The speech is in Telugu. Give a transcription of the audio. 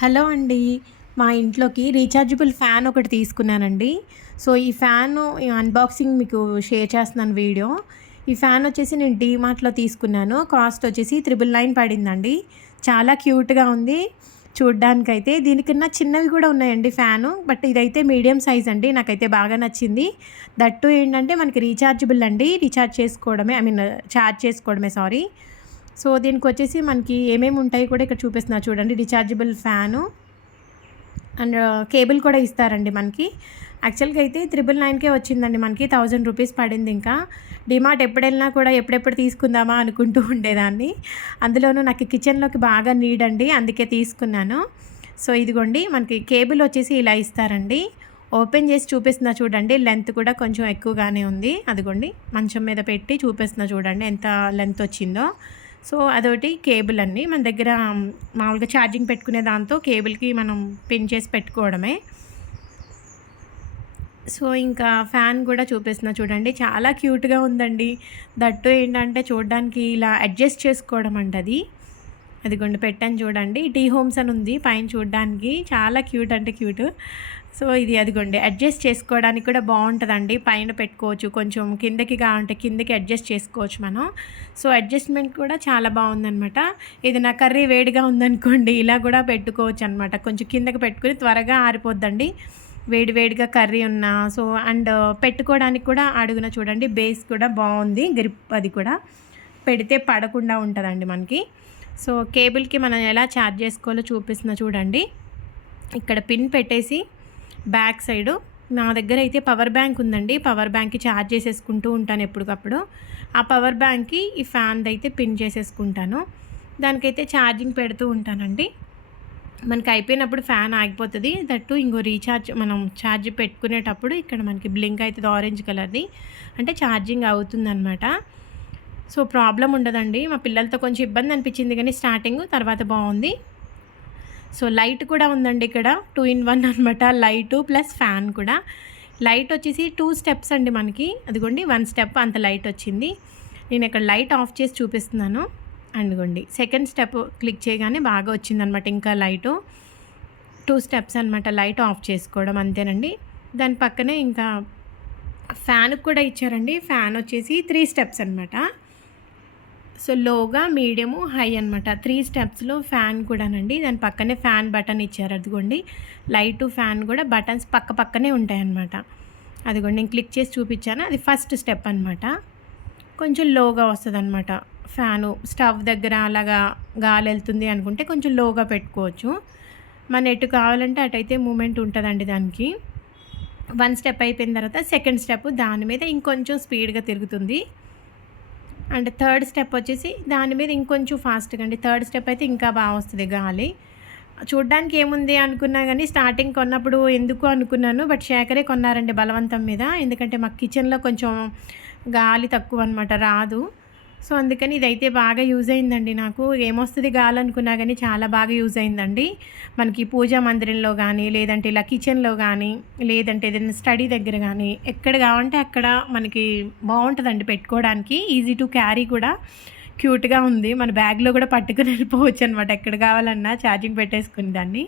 హలో అండి. మా ఇంట్లోకి రీఛార్జబుల్ ఫ్యాన్ ఒకటి తీసుకున్నానండి. సో ఈ ఫ్యాన్ అన్బాక్సింగ్ మీకు షేర్ చేస్తున్నాను వీడియో. ఈ ఫ్యాన్ వచ్చేసి నేను డీమార్ట్లో తీసుకున్నాను. కాస్ట్ వచ్చేసి త్రిబుల్ నైన్ పడిందండి. చాలా క్యూట్గా ఉంది. చూడ్డానికైతే దీనికన్నా చిన్నవి కూడా ఉన్నాయండి ఫ్యాను. బట్ ఇదైతే మీడియం సైజ్ అండి. నాకైతే బాగా నచ్చింది. దట్టు ఏంటంటే మనకి రీఛార్జబుల్ అండి. రీఛార్జ్ చేసుకోవడమే ఐ మీన్ ఛార్జ్ చేసుకోవడమే సారీ. సో దీనికి వచ్చేసి మనకి ఏమేమి ఉంటాయి కూడా ఇక్కడ చూపిస్తున్నా. చూడండి రీఛార్జబుల్ ఫ్యాను అండ్ కేబుల్ కూడా ఇస్తారండి మనకి. యాక్చువల్గా అయితే త్రిబుల్ నైన్కే వచ్చిందండి మనకి. థౌజండ్ రూపీస్ పడింది ఇంకా. డిమార్ట్ ఎప్పుడు వెళ్ళినా కూడా ఎప్పుడెప్పుడు తీసుకుందామా అనుకుంటూ ఉండేదాన్ని. అందులోనూ నాకు కిచెన్లోకి బాగా నీడ్ అండి అందుకే తీసుకున్నాను. సో ఇదిగోండి మనకి కేబుల్ వచ్చేసి ఇలా ఇస్తారండి. ఓపెన్ చేసి చూపిస్తున్నా చూడండి లెంత్ కూడా కొంచెం ఎక్కువగానే ఉంది. అదిగోండి మంచం మీద పెట్టి చూపిస్తున్నా చూడండి ఎంత లెంత్ వచ్చిందో. సో అదొకటి కేబుల్ అండి. మన దగ్గర మామూలుగా ఛార్జింగ్ పెట్టుకునే దాంతో కేబుల్కి మనం పిన్ చేసి పెట్టుకోవడమే. సో ఇంకా ఫ్యాన్ కూడా చూపిస్తున్నా చూడండి. చాలా క్యూట్గా ఉందండి. దట్టు ఏంటంటే చూడడానికి ఇలా అడ్జస్ట్ చేసుకోవడం అండి అది అదిగోండి పెట్టాను చూడండి. టీ హోమ్స్ అని ఉంది పైన చూడడానికి చాలా క్యూట్ అంటే క్యూట్. సో ఇది అదిగోండి అడ్జస్ట్ చేసుకోవడానికి కూడా బాగుంటుందండి. పైన పెట్టుకోవచ్చు కొంచెం కిందకి కావాలంటే కిందకి అడ్జస్ట్ చేసుకోవచ్చు మనం. సో అడ్జస్ట్మెంట్ కూడా చాలా బాగుందనమాట. ఇది నా కర్రీ వేడిగా ఉందనుకోండి ఇలా కూడా పెట్టుకోవచ్చు అనమాట కొంచెం కిందకి పెట్టుకుని త్వరగా ఆరిపోద్దండి. వేడి వేడిగా కర్రీ ఉన్న సో అండ్ పెట్టుకోవడానికి కూడా అడుగున చూడండి బేస్ కూడా బాగుంది గ్రిప్ అది కూడా. పెడితే పడకుండా ఉంటుందండి మనకి. సో కేబుల్కి మనం ఎలా ఛార్జ్ చేసుకోవాలో చూపిస్తున్నా చూడండి. ఇక్కడ పిన్ పెట్టేసి బ్యాక్ సైడు నా దగ్గర అయితే పవర్ బ్యాంక్ ఉందండి. పవర్ బ్యాంక్కి ఛార్జ్ చేసేసుకుంటూ ఉంటాను ఎప్పటికప్పుడు. ఆ పవర్ బ్యాంక్కి ఈ ఫ్యాన్ అయితే పిన్ చేసేసుకుంటాను. దానికైతే ఛార్జింగ్ పెడుతూ ఉంటానండి. మనకి అయిపోయినప్పుడు ఫ్యాన్ ఆగిపోతుంది. దట్టు ఇంకో రీఛార్జ్ మనం ఛార్జ్ పెట్టుకునేటప్పుడు ఇక్కడ మనకి బ్లింక్ అవుతుంది ఆరెంజ్ కలర్ది. అంటే ఛార్జింగ్ అవుతుందన్నమాట. సో ప్రాబ్లం ఉండదండి. మా పిల్లలతో కొంచెం ఇబ్బంది అనిపించింది కానీ స్టార్టింగ్ తర్వాత బాగుంది. సో లైట్ కూడా ఉందండి ఇక్కడ. టూ ఇన్ వన్ అనమాట లైటు ప్లస్ ఫ్యాన్ కూడా. లైట్ వచ్చేసి టూ స్టెప్స్ అండి మనకి. అదిగోండి వన్ స్టెప్ అంత లైట్ వచ్చింది. నేను ఇక్కడ లైట్ ఆఫ్ చేసి చూపిస్తున్నాను. అందుకోండి సెకండ్ స్టెప్ క్లిక్ చేయగానే బాగా వచ్చిందనమాట ఇంకా లైటు. టూ స్టెప్స్ అనమాట లైట్ ఆఫ్ చేసుకోవడం అంతేనండి. దాని పక్కనే ఇంకా ఫ్యాన్కి కూడా ఇచ్చారండి. ఫ్యాన్ వచ్చేసి త్రీ స్టెప్స్ అనమాట సో లోగా మీడియము హై అనమాట త్రీ స్టెప్స్లో ఫ్యాన్ కూడానండి. దాని పక్కనే ఫ్యాన్ బటన్ ఇచ్చారు. అదిగోండి. లైటు ఫ్యాన్ కూడా బటన్స్ పక్క పక్కనే ఉంటాయన్నమాట. అదిగోండి నేను క్లిక్ చేసి చూపించాను. అది ఫస్ట్ స్టెప్ అనమాట కొంచెం లోగా వస్తుంది అనమాట ఫ్యాను స్టవ్ దగ్గర అలాగా గాలి వెళ్తుంది అనుకుంటే కొంచెం లోగా పెట్టుకోవచ్చు. మన ఎటు కావాలంటే అటైతే మూమెంట్ ఉంటుందండి దానికి. వన్ స్టెప్ అయిపోయిన తర్వాత సెకండ్ స్టెప్ దాని మీద ఇంకొంచెం స్పీడ్గా తిరుగుతుంది. అండ్ థర్డ్ స్టెప్ వచ్చేసి దాని మీద ఇంకొంచెం ఫాస్ట్గా అండి. థర్డ్ స్టెప్ అయితే ఇంకా బాగా వస్తుంది గాలి. చూడ్డానికి ఏముంది అనుకున్నా కానీ స్టార్టింగ్ కొన్నప్పుడు ఎందుకు అనుకున్నాను బట్ శేఖరే కొన్నారండి బలవంతం మీద. ఎందుకంటే మాకు కిచెన్లో కొంచెం గాలి తక్కువ అనమాట రాదు. సో అందుకని ఇదైతే బాగా యూజ్ అయిందండి నాకు. ఏమొస్తుంది గాలనుకున్నా కానీ చాలా బాగా యూజ్ అయిందండి. మనకి పూజా మందిరంలో కానీ లేదంటే ఇలా కిచెన్లో కానీ లేదంటే ఏదైనా స్టడీ దగ్గర కానీ ఎక్కడ కావాలంటే అక్కడ మనకి బాగుంటుందండి పెట్టుకోవడానికి. ఈజీ టు క్యారీ కూడా క్యూట్గా ఉంది. మన బ్యాగ్లో కూడా పట్టుకుని వెళ్ళిపోవచ్చు అనమాట ఎక్కడ కావాలన్నా ఛార్జింగ్ పెట్టేసుకుని దాన్ని.